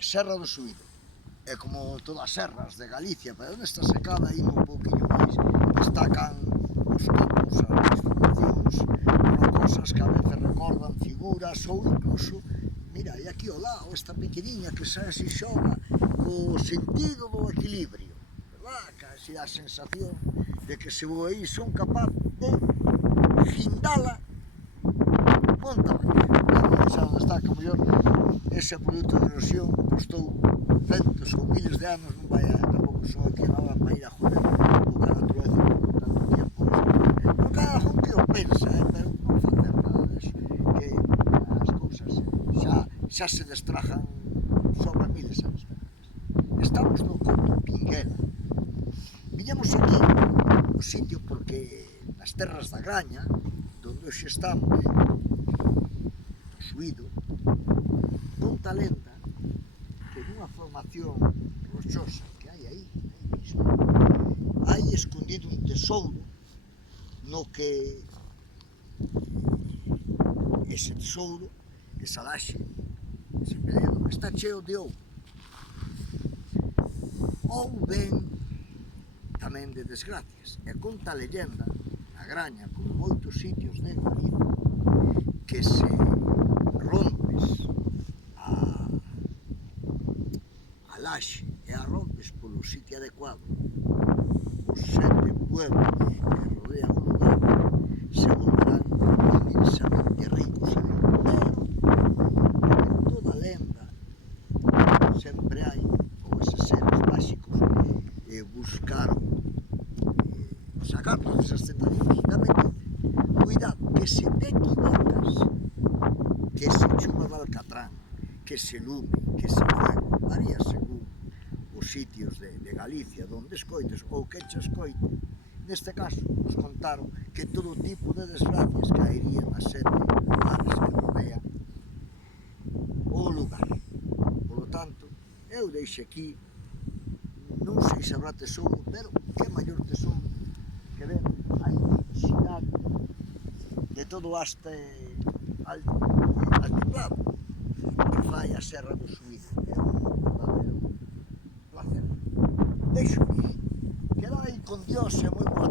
Serra do Suído. É como todas as serras de Galicia, pero onde está secada aí un pouquinho máis. Destacan os topos, as formacións rocosas que a veces recordan figuras ou incluso, mira, e aquí ao lado, esta pequeniña que xa se xoga co sentido do equilibrio, verdad? Que dá a sensación de que se vou aí son capaz de guindala monta máis. Non sei onde está, que o mellor ese produto de erosión costou centos ou miles de anos, non vai a, tampouco son aquí nada para ir a joder o que a natureza por tanto tempo. Non cada un que o pensa, pero non facer nada deso, que as cousas xa se destrajan sobre miles de anos. Estamos no Conto Pinguela. Viñamos aquí o sitio porque nas terras da Graña, donde hoxe estamos, no Suído, conta a lenda que nunha formación rochosa que hai aí mismo, hai escondido un tesouro no que ese tesouro, esa laxe, ese peredo, está cheo de ouro. Ou ben tamén de desgracias. E conta a leyenda, a Graña, como moitos sitios de Galicia, que se rompes a laxe e a rompes polo sitio adecuado, os 7 pueblos que rodean o lugar se volverán inmensamente ricos. Pero en toda lenda sempre hai, ou eses seres máxicos buscaron sacarnos desas tentacións. Tamén dice, cuidado, que se te equivocas, que se chuma de alcatrán, que se lume, que se fuego, varía según os sitios de Galicia donde escoites ou que che escoite. Neste caso nos contaron que todo tipo de desgracias caerían as 7 mares que rodean o lugar. Por lo tanto, eu deixo aquí, non sei se habrá tesouro, pero que maior tesouro que ver a inmensidade de todo este altiplano que fai a Serra do Suído. É un verdadero placer. Deixo-vos. Quedai con Dios e moi boa